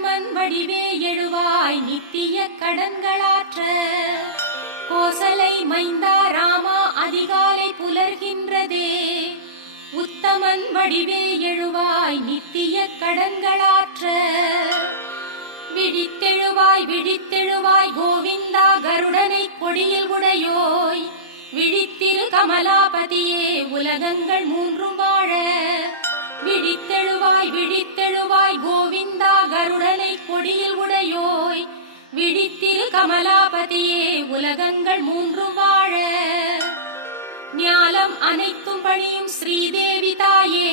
உத்தமன் வடிவே எழுவாய் நித்திய கடன்களாற்ற. கோசலை மைந்தா ராமா அதிகாலை புலர்கின்றதே. உத்தமன் வடிவே எழுவாய் நித்திய கடன்களாற்ற. விழித்தெழுவாய் விழித்தெழுவாய் கோவிந்தா கருடனை கொடியில் உடையோய். விழித்திரு கமலாபதியே உலகங்கள் மூன்றும் வாழ. விழித்தெழுவாய் விழித்தெழுவாய் கோவிந்தா கருடனை கொடியில் உடையோய். விழித்திரு கமலாபதியே உலகங்கள் மூன்றும் வாழ. ஞாலம் அனைத்தும் பணியும் ஸ்ரீதேவி தாயே.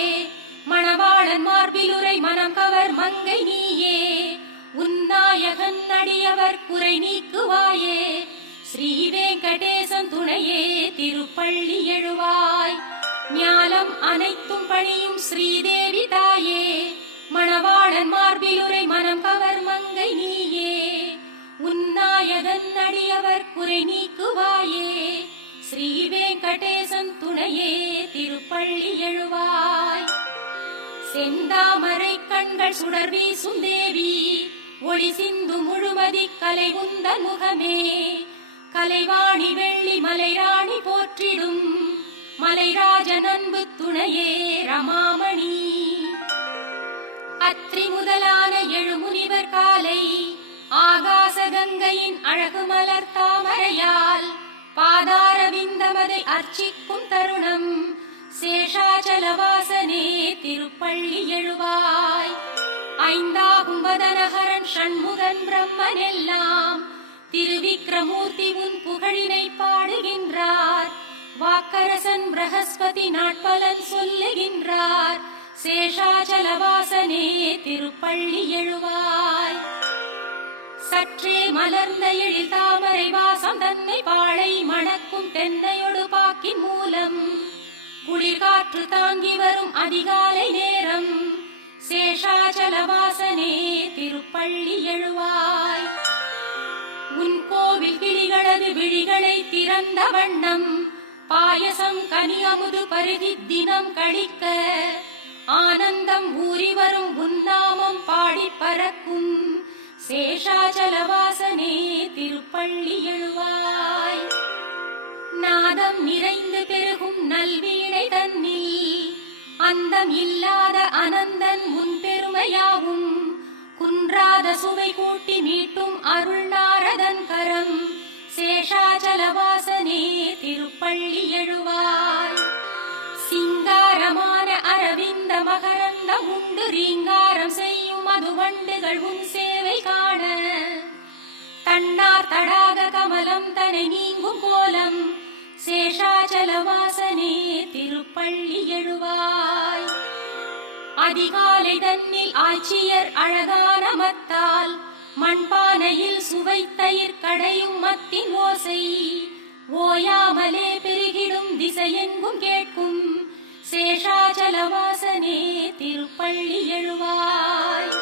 மணவாளன் மார்பிலுரை மனம் கவர் மங்கை நீயே. உன்னாயகன் அடியவர் குறை நீக்குவாயே. ஸ்ரீ வெங்கடேசன் துணையே திருப்பள்ளி எழுவாய். ஞாலம் அனைத்தும் பணியும் ஸ்ரீதேவி தாயே. மணவாளன் மார்பிலுரை மனம் கவர் மங்கை நீயே. உன்னாயகன் அடியவர் குறை நீக்குவாயே. ஸ்ரீ வெங்கடேசன் துணையே திருப்பள்ளி எழுவாய். செந்தாமரை கண்கள் சுடர் வீசும் தேவி. ஒளி சிந்து முழுமதி கலை உந்தன் முகமே. கலைவாணி வெள்ளி மலைராணி போற்றிடும். மலைராஜன் அன்பு துணையே ரமாமணி. அத்ரி முதலான எழுமுனிவர் காலை. ஆகாச கங்கையின் அழகு மலர் தாமரையால். பாதார விந்தமதை அர்ச்சிக்கும் தருணம். சேஷாச்சலவாசனே திருப்பள்ளி எழுவாய். ஐந்தாகும் வதனஹரன் ஷண்முகன் பிரம்மன் எல்லாம். திருவிக்ரமூர்த்தி உன் புகழினை பாடுகின்றார். வாக்கரசன் பிரகஸ்பதி நாட்பலன் சொல்லுகின்றார். சேஷாச்சலவாசனே திருப்பள்ளி எழுவாய். சற்றே மலர்ந்த எழில் தாமரை வாசம் தன்னை பாழை மணக்கும் தென்னையொடு பாக்கின் மூலம். குளிர்காற்று தாங்கி வரும் அதிகாலை நேரம். சேஷாச்சலவாசனே திருப்பள்ளி எழுவாய். உன் கோவில் கிளிகளது விழிகளை திறந்த வண்ணம். பாயசம் கனி அமுது பருகி தினம் கழிக்க. ஆனந்தம் ஊறி வரும் உன்னாமம் பாடி பறக்கும். சேஷாச்சலவாசனே திருப்பள்ளி எழுவாய். நாதம் நிறைந்து பெருகும் நல்வீணை தன்னில். அந்தம் இல்லாத அனந்தன் முன் பெருமையாவும். குன்றாத சுவை கூட்டி மீட்டும் அருள் நாரதன் கரம். சேஷாச்சலவாசனே திருப்பள்ளி எழுவாய். சிங்காரமான அரவிந்த மகரந்தம் உண்டு ரீங்காரம் செய்யும் மதுவண்டுகள் உன் சேவை காண. தன்னார் தடாக கமலம் தனை நீங்கும் கோலம். சேஷாச்சலவாசனே திருப்பள்ளி எழுவாய். அதிகாலை தன்னில் ஆட்சியர் அழகான மத்தால். மண்பானையில் சுவை தயிர் கடையும் மத்தின் ஓசை. ஓயாமலே பெருகிடும் திசையெங்கும் கேட்கும். சேஷாச்சலவாசனே திருப்பள்ளி எழுவாய்.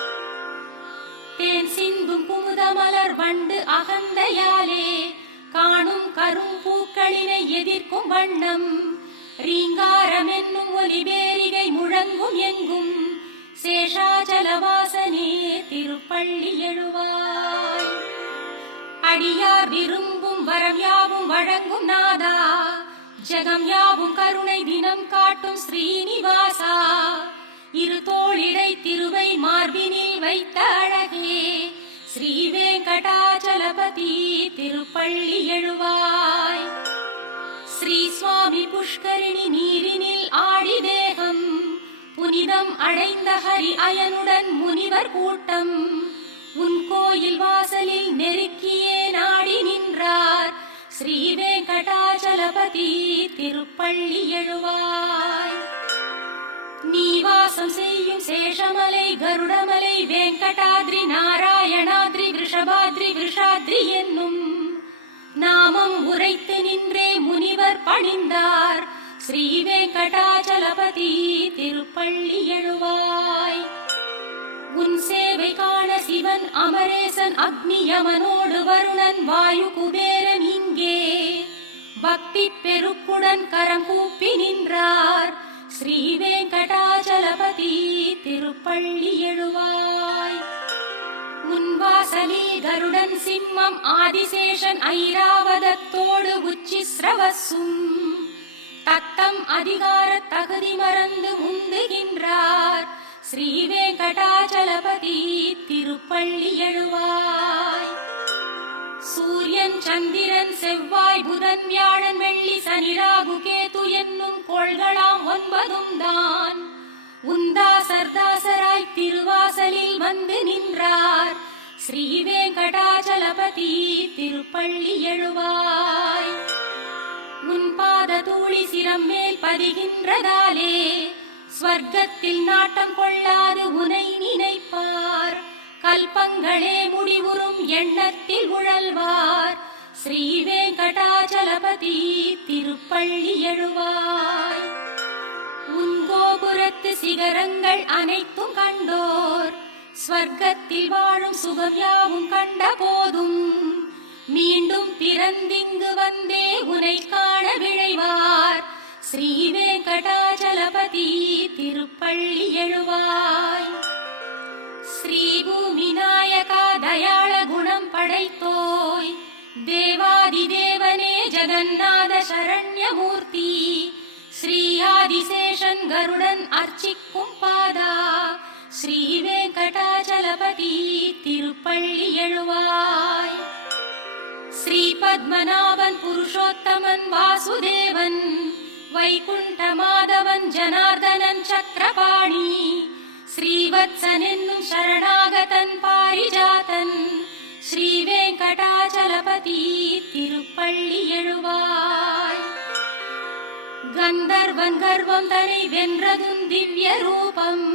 தேன் சிந்தும் குமுதமலர் வண்டு அகந்தையாலே. காணும் கரும் பூக்களினை எதிர்க்கும் வண்ணம். ரீங்காரம் என்னும் ஒலிபேரிகை முழங்கும் எங்கும். சேஷாச்சலவாசனே திருப்பள்ளி எழுவாய். அடியார் விரும்பும் வரம் யாவும் வழங்கும் நாதா. ஜெகம் யாவும் கருணை தினம் காட்டும் ஸ்ரீனிவாசா. இரு தோளிடை திருவை மார்பினில் வைத்த அழகே. ஸ்ரீ வெங்கடாச்சலபதி திருப்பள்ளி எழுவாய். ஸ்ரீ சுவாமி புஷ்கரிணி நீரினில் ஆடி தேகம். புனிதம் அடைந்த ஹரி அயனுடன் முனிவர் கூட்டம். உன் கோயில் வாசலில் நெருக்கியே நாடி நின்றார். ஸ்ரீ வெங்கடாச்சலபதி திருப்பள்ளி எழுவாய். நீ வாசம் செய்யும் சேஷமலை கருடமலை வெங்கடாத்ரி நாராயணாத்ரி ரிஷபாத்ரி விஷாத்ரி என்னும் நாமம் உரைத்து நின்றே முனிவர் பணிந்தார். ஸ்ரீ வெங்கடாச்சலபதி திருப்பள்ளி எழுவாய். உன் சேவை காண சிவன் அமரேசன் அக்னி யமனோடு வருணன் வாயு குபேரன் இங்கே. பக்தி பெருக்குடன் கரம் கூப்பி நின்றார். ஸ்ரீ வெங்கடாச்சலபதி திருப்பள்ளி எழுவாய். முன்வாசலில் கருடன் சிம்மம் ஆதிசேஷன் ஐராவதத்தோடு உச்சி ஸ்ரவசும் தத்தம் அதிகார தகுதி மறந்து முந்துகின்றார் ஸ்ரீ வெங்கடாச்சலபதி திருப்பள்ளி எழுவாய். சூரியன் சந்திரன் செவ்வாய் புதன் வியாழன் வெள்ளி சனி ராகு கேது என்னும் கோள்களாம் 9 தான் உந்தாசர்தாசராய் திருவாசலில் வந்து நின்றார் ஸ்ரீ வெங்கடாச்சலபதி திருப்பள்ளி எழுவாய். உன் பாத தூளி சிரம் மேல் பதிகின்றதாலே ஸ்வர்க்கத்தில் நாட்டம் கொள்ளாது உனை நினைப்பார் கல்பங்களே முடிவுறும் எண்ணத்தில் உழல்வார் ஸ்ரீ வெங்கடாச்சலபதி திருப்பள்ளி எழுவாய். உன் கோபுரத்து சிகரங்கள் அனைத்தும் கண்டோர் ஸ்வர்க்கத்தில் வாழும் சுகம் யாவும் கண்ட போதும் மீண்டும் பிறந்திங்கு வந்தே உனை காண விழைவார் ஸ்ரீ வெங்கடாச்சலபதி திருப்பள்ளி எழுவாய். ஸ்ரீ பூமி நாயகா தயாள குணம் படைத்தோய் தேவாதி தேவனே ஜெகநாத சரண்யமூர்த்தி ஸ்ரீ ஆதிசேஷன் கருடன் அர்ச்சிக்கும் பாதா ஸ்ரீ வெங்கடாச்சலபதி திருப்பள்ளி எழுவாய். ஸ்ரீ பத்மநாபன் புருஷோத்தமன் வாசுதேவன் வைகுண்ட மாதவன் ஜனார்தனன் சக்கரபாணி ஸ்ரீவத்சன் என்னும் சரணாகதன் பாரிஜாதன் ஸ்ரீ வெங்கடாச்சலபதி திருப்பள்ளி எழுவாய். கந்தர்வன் கர்வம் தனை வென்றதும் திவ்ய ரூபம்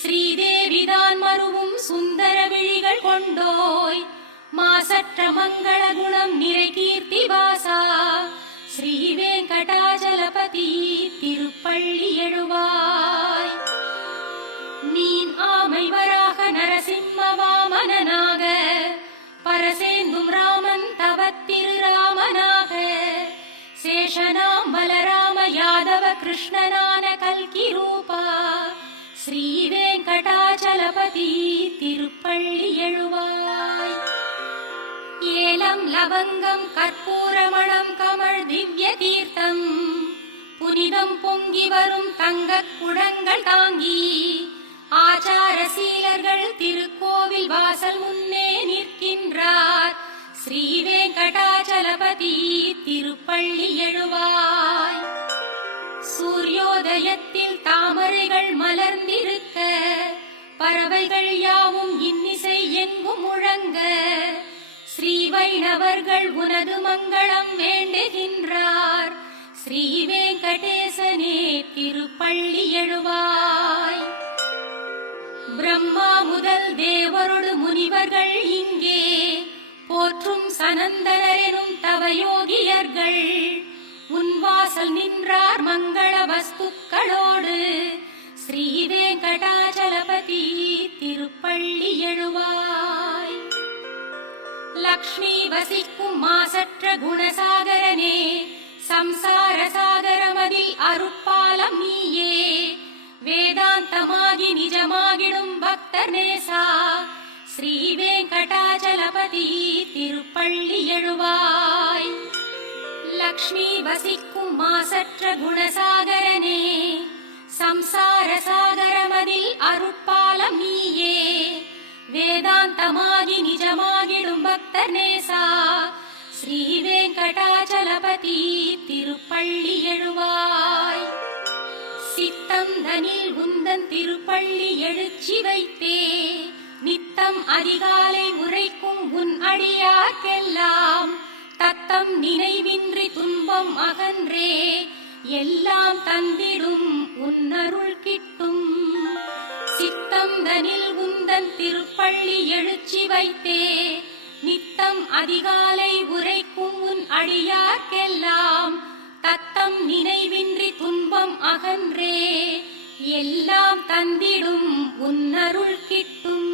ஸ்ரீதேவிதான் மருவும் சுந்தர விழிகள் கொண்டோய் மாசற்ற மங்கள குணம் நிறை கீர்த்தி வாசா ஸ்ரீ வெங்கடாச்சலபதி திருப்பள்ளி எழுவாய். மீன் ஆமை வராக நரசிம்ம வாமனனாக பரசேந்தும் ராமன் தவத்திரு ராமனாக சேஷனாம் பலராம யாதவ கிருஷ்ணனான கல்கி ரூபா ஸ்ரீ வெங்கடாச்சலபதி திருப்பள்ளி எழுவாய். ஏலம் லவங்கம் கற்பூரமணம் கமழ் திவ்ய தீர்த்தம் புனிதம் பொங்கி வரும் தங்கக் குடங்கள் தாங்கி ஆச்சார சீலர்கள் திருக்கோவில் வாசல் முன்னே நிற்கின்றார் ஸ்ரீ வெங்கடாச்சலபதி திருப்பள்ளி எழுவாய். சூரியோதயத்தில் தாமரைகள் மலர்ந்திருக்க பறவைகள் யாவும் இன்னிசை எங்கும் முழங்க ஸ்ரீ வைணவர்கள் உனது மங்களம் வேண்டுகின்றார் ஸ்ரீ வெங்கடேசனே திருப்பள்ளி எழுவாய். பிரம்மா முதல் தேவரோடு முனிவர்கள் இங்கே போற்றும் சனந்தனரெனும் தவயோகியர்கள் உன் வாசல் நின்றார் மங்கள வஸ்துக்களோடு ஸ்ரீ வெங்கடாச்சலபதி திருப்பள்ளி எழுவாய். லக்ஷ்மி வசிக்கும் மாசற்ற குணசாகரனே சம்சார சாகரமதில் அருட்பாலம் நீயே வேதாந்தமாகி நிஜமாகிடும் பக்தர் நேசா ஸ்ரீ வெங்கடாச்சலபதி திருப்பள்ளி எழுவாய். லக்ஷ்மி வசிக்கும் மாசற்ற குணசாகரனே சம்சார சாகரமதில் அருட்பாலம் நீயே வேதாந்தமாகி நிஜமாகிடும் பக்தர் நேசா ஸ்ரீ வெங்கடாச்சலபதி திருப்பள்ளி எழுவாய். சித்தம் தனில் உந்தன் திருப்பள்ளி எழுச்சி வைத்தே நித்தம் அதிகாலை உரைக்கும் உன் அடியார்க்கெல்லாம் தத்தம் நினைவின்றி துன்பம் அகன்றே எல்லாம் தந்திடும் உன்னருள் கிட்டும். சித்தம் தனில் உந்தன் திருப்பள்ளி எழுச்சி வைத்தே நித்தம் அதிகாலை உரைக்கும் உன் அடியார்க்கெல்லாம் தத்தம் நினைவின்றி துன்பம் அகன்றே எல்லாம் தந்திடும் உன்னருள் கிட்டும்.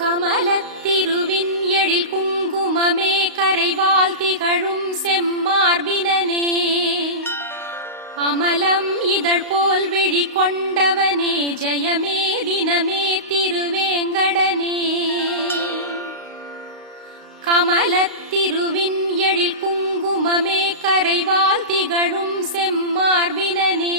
கமலத்திருவின் எழில் குங்குமமே கரைவால் திகழும் செம்மார்பினனே அமலம் இதழ் போல் விழி கொண்டவனே குங்குமமே ஜெயமே தினமே திருவேங்கடனே. கமலத்திருவின் எழில் குங்குமமே கரைவால் திகழும் செம்மார்பினனே.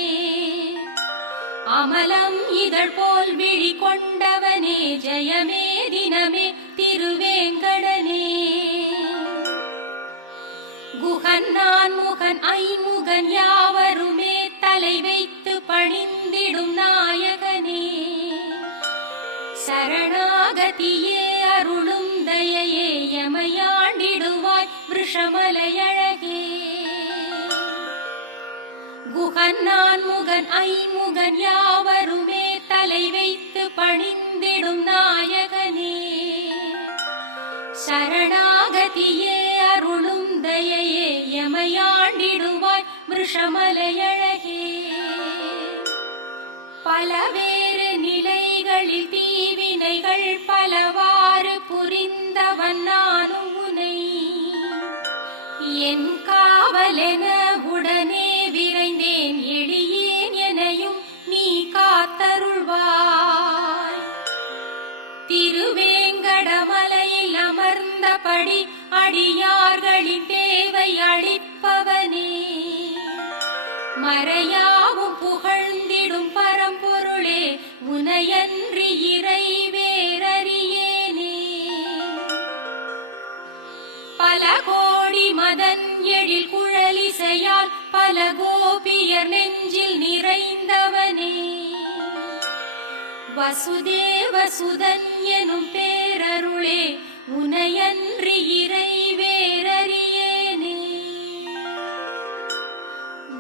அமலம் இதழ் போல் விழி கொண்டவனே ஜெயமே தினமே திருவேங்கடனே. குகன் நான் முகன் ஐமுகன் யாவருமே தலை வைத்து பணிந்திடும் நாயகனே. சரணாகதியே அருளும் தயையே எமையாண்டிடுவாய் விஷமலையழகே. குகன் நான் முகன் ஐமுகன் யாவருமே தலை வைத்து பணிந்திடும் நாயகனே. சரணாகதியே அருளும் தயையே எமையாண்டிடுவாய் விஷமலையழகே. பலவேறு நிலைகளில் தீவினைகள் பலவாறு புரிந்தவன் நானும் உனை. என் காவலென உடனே விரைந்தேன் எளியேன் எனையும் நீ காத்தருள்வாய். திருவேங்கடமலையில் அமர்ந்தபடி அடியார்களின் தேவை அளிப்பவனே. மறையாவும் புகழ்ந்திடும் பரம்பொருளே உனையன்றி இறை வேறறியேனே. பல கோடி மதன் எழில் குழலிசையால் பல கோபியர் நெஞ்சில் நிறைந்தவனே. வசுதேவ சுதன் எனும் பேரருளே உனையன்றி இறை வேறறியேனே.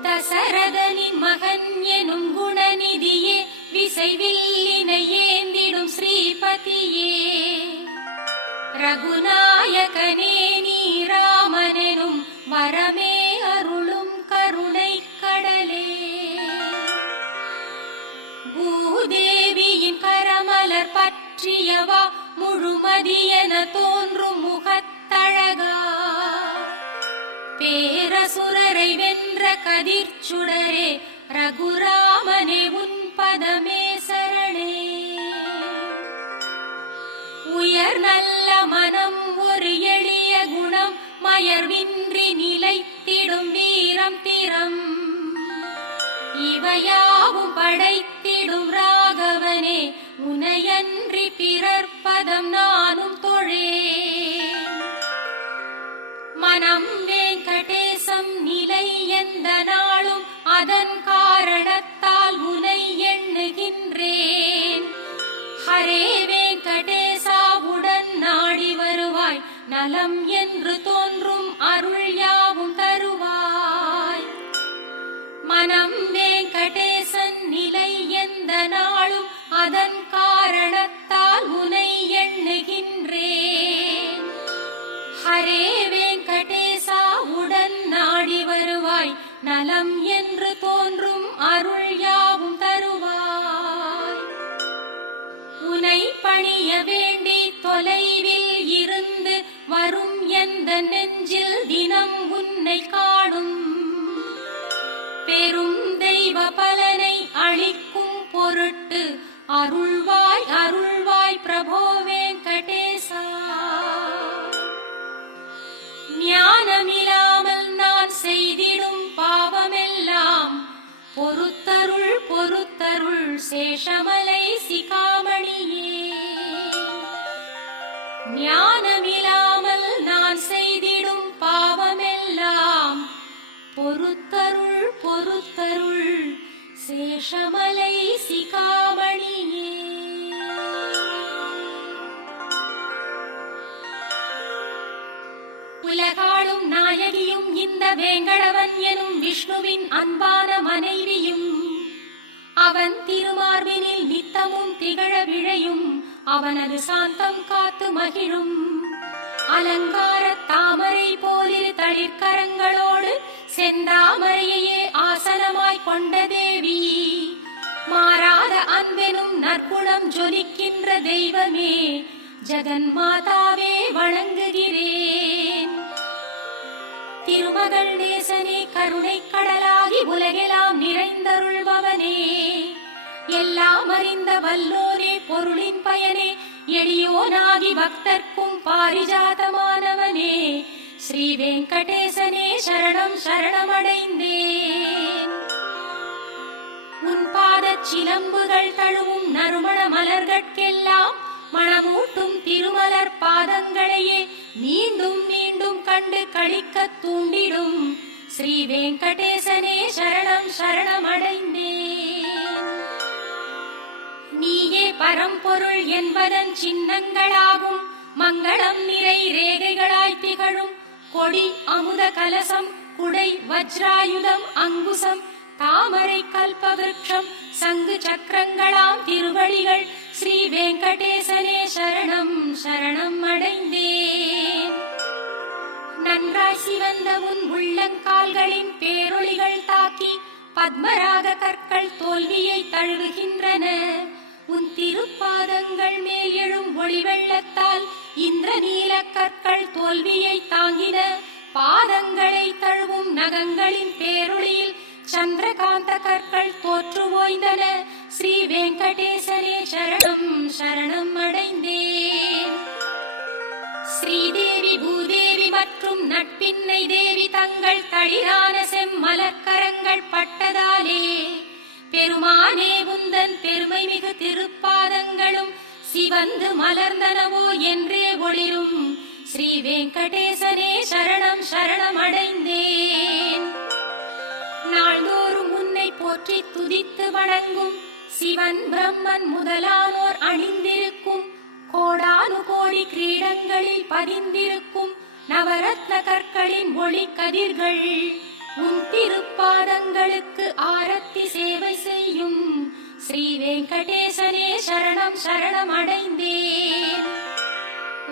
தசரதனின் மகன் எனும் குணநிதியே விசைவில்லினை ஏந்திடும் ஸ்ரீபதியே. ரகுநாயகனே நீ ராமனெனும் வரமே அருளும் கருணை கடலே. பூதேவியின் கரமலர் பற்றியவா முழுமதியென தோன்றும் முகத்தழகா. பேரசுரரை வென்ற கதிர்ச்சுடரே ரகுராமனே உன் பதமே சரணே. உயர் நல்ல மனம் ஒரு எளிய குணம் மயர்வின்றி நிலைத்திடும் வீரம் திறம். இவையாவும் படைத்திடும் ராகவனே உனையன்றி பிறர்ப்பதம் நானும் தொழேன். மனம் வெங்கடேசம் நிலை எந்த நாளும் அதன் காரணத்தால் உனை எண்ணுகின்றேன். ஹரே வெங்கடேசாவுடன் நாடி வருவாய் நலம் என்று தோன்றும் அருள் யாவும் தருவாய். மனம் வெங்கடேசன் நிலை எந்த நாளும் அதன் காரணத்தால் உனை எண்ணுகின்றேன். ஹரே வெங்கடேசாவுடன் நாடி வருவாய் நலம் என்று தோன்றும் அருள் யாவும் தருவாய். உனை பணிய வேண்டி தொலைவில் இருந்து வரும் எந்த நெஞ்சில் தினம் உன்னை காணும். பெரும் தெய்வ பலனை அளிக்கும் பொருட்டு அருள்வாய் அருள்வாய் பிரபோ வெங்கடேசா. ஞானமில்லாமல் நான் செய்திடும் பாவமெல்லாம் பொறுத்தருள் பொறுத்தருள் சேஷமலை சிகாமணியே. ஞானமில்லாமல் நான் செய்திடும் பாவமெல்லாம் பொறுத்தருள் பொறுத்தருள் சேஷமலை சிகாமணியே. உலகாளும் நாயகியும் இந்த வேங்கடவன் எனும் விஷ்ணுவின் அன்பான மனைவியும். அவன் திருமார்பினில் நித்தமும் திகழ விழையும் அவனது சாந்தம் காத்து மகிழும். அலங்கார தாமரை போலிரு தளிர்கரங்களோடு செந்தாமரையே ஆசனமாய் கொண்ட தேவி. மாறாத அன்பெனும் நற்குணம் ஜொலிக்கின்ற தெய்வமே ஜெகன் மாதாவே வணங்குகிறேன். திருமகள் நேசனே கருணை கடலாகி உலகெல்லாம் நிறைந்தருள்பவனே. எல்லாம் எல்லாம் அறிந்த வல்லோனே பொருளின் பயனே எளியோனாகி பக்தர்க்கும் பாரிஜாதமானவனே ஸ்ரீ வெங்கடேசனே சரணம் சரணமடைந்தேன். உன் பாதச் சிலம்புகள் தழுவும் நறுமண மலர்கட்கெல்லாம் மணமூட்டும் திருமலர் பாதங்களையே மீண்டும் மீண்டும் கண்டு களிக்கத் தூண்டிடும் ஸ்ரீ வெங்கடேசனே சரணம் சரணமடைந்தேன். நீயே பரம்பொருள் என்பதன் சின்னங்களாகும் மங்களம் நிறை ரேகைகளாய் திகழும் கொடி அமுத கலசம் குடை வஜ்ராயுதம் அங்குசம் தாமரை கல்பவிருட்சம் சங்கு சக்கரங்களாம் திருவடிகள் ஸ்ரீ வெங்கடேசனே சரணம் சரணம் அடைந்தேன். நன்றாய் சிவந்த உன் உள்ளங்கால்களின் பேரொளிகள் தாக்கி பத்மராக கற்கள் தோல்வியை தழுவுகின்றன. உன் திருப்பாதங்கள் மேல் எழும் ஒளி வெள்ளத்தால் இந்திரநீல கற்கள் தோல்வியை தாங்கின. பாதங்களை தழுவும் நகங்களின் பேரொளியில் சந்திரகாந்த கற்கள் தோற்று ஓய்ந்தன. ஸ்ரீ வெங்கடேசனே சரணம் சரணம் அடைந்தேன். ஸ்ரீதேவி பூதேவி மற்றும் நட்பின்னை தேவி தங்கள் தளிரான செம்மலர்கரங்கள் பட்டதாலே பெருமானே உந்தன் பெருமை மிகு திருப்பாதங்களும் சிவந்து மலர்ந்தனவோ என்றே ஒளிரும் ஸ்ரீ வெங்கடேசனே சரணம் சரணம் அடைந்தேன். நாள்தோறும் உன்னை போற்றி துதித்து வணங்கும் சிவன் பிரம்மன் முதலானோர் அணிந்திருக்கும் கோடானு கோடி கிரீடங்களில் பதிந்திருக்கும் நவரத்ன கற்களின் ஒளி கதிர்கள் உன் திருப்பாதங்களுக்கு ஆரத்தி சேவை செய்யும் ஸ்ரீ வெங்கடேசனே சரணம் சரணம் அடைந்தேன்.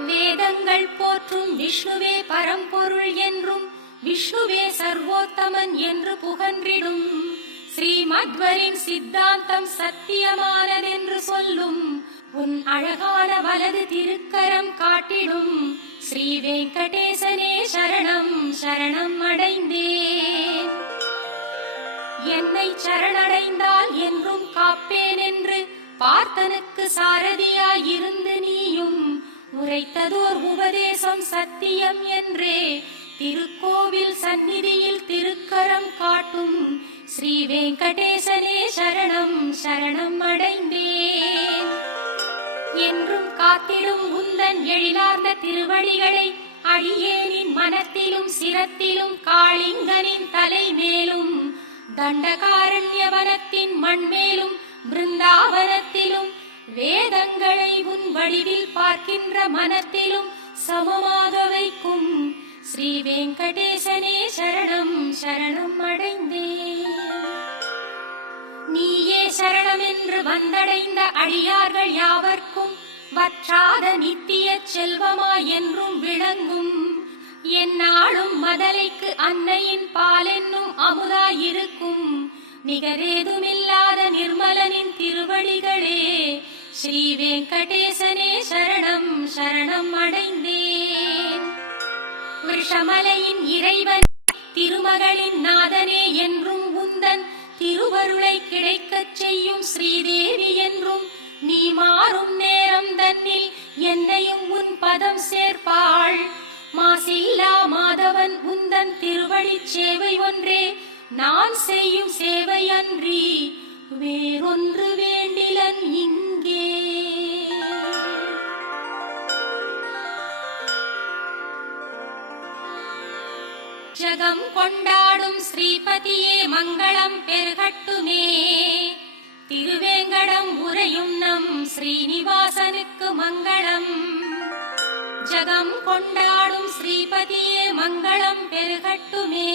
வேதங்கள் போற்றும் விஷ்ணுவே பரம்பொருள் என்றும் விஷ்ணுவே சர்வோத்தமன் என்று புகன்றிடும் ஸ்ரீமத்வரின் சித்தாந்தம் சத்தியமானதென்று சொல்லும் உன் அழகான வலது திருக்கரம் காட்டிடும் ஸ்ரீ வெங்கடேசனே சரணம் சரணம் அடைந்தேன். என்னை சரணடைந்தால் என்றும் காப்பேன் என்று பார்த்தனுக்கு சாரதியாய் இருந்து நீயும் உரைத்ததோர் உபதேசம் சத்தியம் என்றே திருக்கோவில் சந்நிதியில் திருக்கரம் காட்டும் ஸ்ரீ வெங்கடேசனே சரணம் சரணம் அடைந்தேன். என்றும் காத்திடும் உந்தன் எழிலார்ந்த திருவடிகளை அடியேனின் மனத்திலும் சிரத்திலும் காளிங்கனின் தலை மேலும் தண்டகாரண்யவனத்தின் மண்மேலும் பிருந்தாவனத்திலும் வேதங்களை உன் வடிவில் பார்க்கின்ற மனத்திலும் சமமாக வைக்கும் ஸ்ரீ வெங்கடேசனே சரணம் சரணம் அடைந்தேன். நீயே சரணம் என்று வந்தடைந்த அடியார்கள் யாவர்க்கும் வற்றாத நித்திய செல்வமாய் என்றும் விளங்கும் எந்நாளும் மதலைக்கு அன்னையின் பாலென்னும் அமுதாயிருக்கும் நிகரேதுமில்லாத நிர்மலனின் திருவடிகளே ஸ்ரீ வெங்கடேசனே சரணம் சரணம் அடைந்தேன். விஷமலையின் இறைவன் திருமகளின் நாதனே என்றும் உந்தன் திருவருளை கிடைக்கச் செய்யும் ஸ்ரீதேவி என்றும் நீ மாறும் நேரம் தன்னில் என்னையும் உன் பதம் சேர்ப்பாள். மாசில்லா மாதவன் உந்தன் திருவழி சேவை ஒன்றே நான் செய்யும் சேவை அன்றி வேறொன்று வேண்டிலன் இங்கே. ஜகம் கொண்டாடும் ஸ்ரீபதியே மங்களம் பெருகட்டுமே. திருவேங்கடம் உரையும் நம் ஸ்ரீனிவாசனுக்கு மங்களம். ஜகம் கொண்டாடும் ஸ்ரீபதியே மங்களம் பெருகட்டுமே.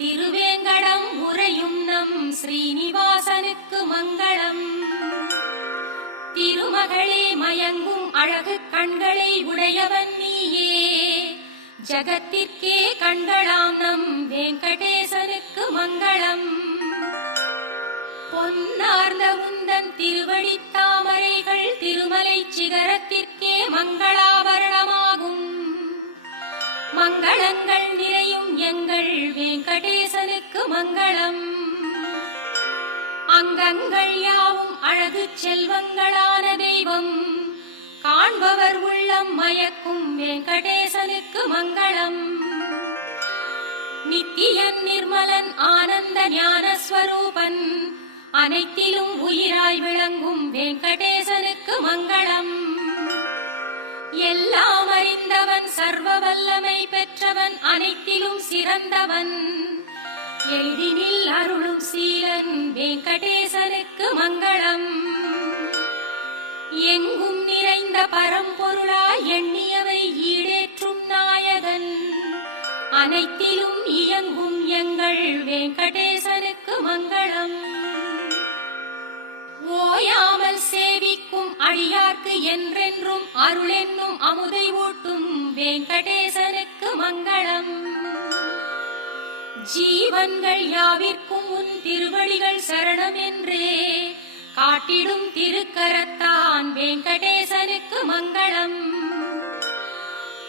திருவேங்கடம் உரையும் நம் ஸ்ரீனிவாசனுக்கு மங்களம். திருமகளே மயங்கும் அழகு கண்களை உடையவன் நீயே. ஜகத்திற்கே கண்களாம் நம் வெங்கடேசனுக்கு மங்களம். பொன்னார்ந்த உந்தன் திருவடி தாமரைகள் திருமலை சிகரத்திற்கே மங்களாபரணமாகும். மங்களங்கள் நிறையும் எங்கள் வெங்கடேசனுக்கு மங்களம். அங்கங்கள் யாவும் அழகு செல்வங்களான தெய்வம் காண்பவர் உள்ளம் மயக்கும் வெங்கடேசனுக்கு மங்களம். நித்தியன் நிர்மலன் ஆனந்த ஞான ஸ்வரூபன் அனைத்திலும் உயிராய் விளங்கும் வெங்கடேசனுக்கு மங்களம். எல்லாம் அறிந்தவன் சர்வ வல்லமை பெற்றவன் அனைத்திலும் சிறந்தவன் எளிதினில் அருளும் சீலன் வெங்கடேசனுக்கு மங்களம். எங்கும் நிறைந்த பரம்பொருளாய் எண்ணியவை ஈடேற்றும் நாயகன் அனைத்திலும் இயங்கும் எங்கள் வெங்கடேசனுக்கு மங்களம். ஓயாமல் சேவிக்கும் அடியார்க்கு என்றென்றும் அருளென்னும் அமுதை ஊட்டும் வெங்கடேசனுக்கு மங்களம். ஜீவன்கள் யாவிற்கும் உன் திருவடிகள் சரணம் என்றே காட்டிடும் திருக்கரத்தான் வெங்கடேசனுக்கு மங்களம்.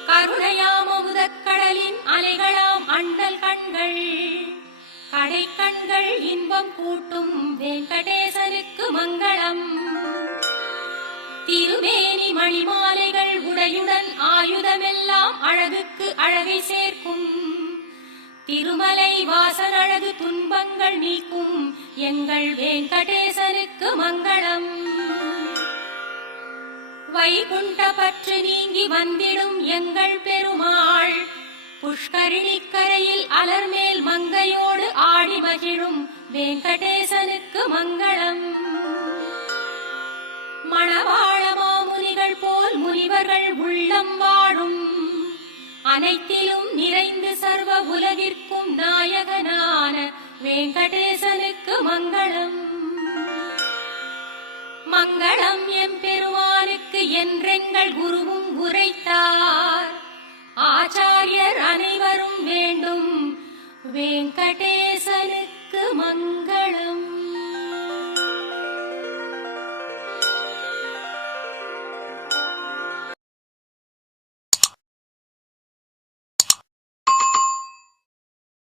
கருணையாம் அமுதக்கடலின் அலைகளாம் அண்ணல் கண்கள் கடை கண்கள் இன்பம் கூட்டும் வெங்கடேசனுக்கு மங்களம். திருமேனி மணிமாலைகள் உடையுடன் ஆயுதமெல்லாம் அழகுக்கு அழகை சேர்க்கும் திருமலை வாசன் அழகு துன்பங்கள் நீக்கும் எங்கள் வெங்கடேசனுக்கு மங்களம். வைகுண்ட பற்று நீங்கி வந்திடும் எங்கள் பெருமாள் புஷ்கரிணிக்கரையில் அலர்மேல் மங்கையோடு ஆடி மகிழும் வெங்கடேசனுக்கு மங்களம். மணவாள மாமுனிகள் போல் முனிவர்கள் உள்ளம் வாழும் அனைத்திலும் நிறைந்து சர்வ உலகிற்கும் நாயகனான வெங்கடேசனுக்கு மங்களம். மங்களம் எம்பெருமானுக்கு என்றெங்கள் குருவும் உரைத்தார் ஆச்சாரியர் அனைவரும் வேண்டும் வெங்கடேசனுக்கு மங்களம்.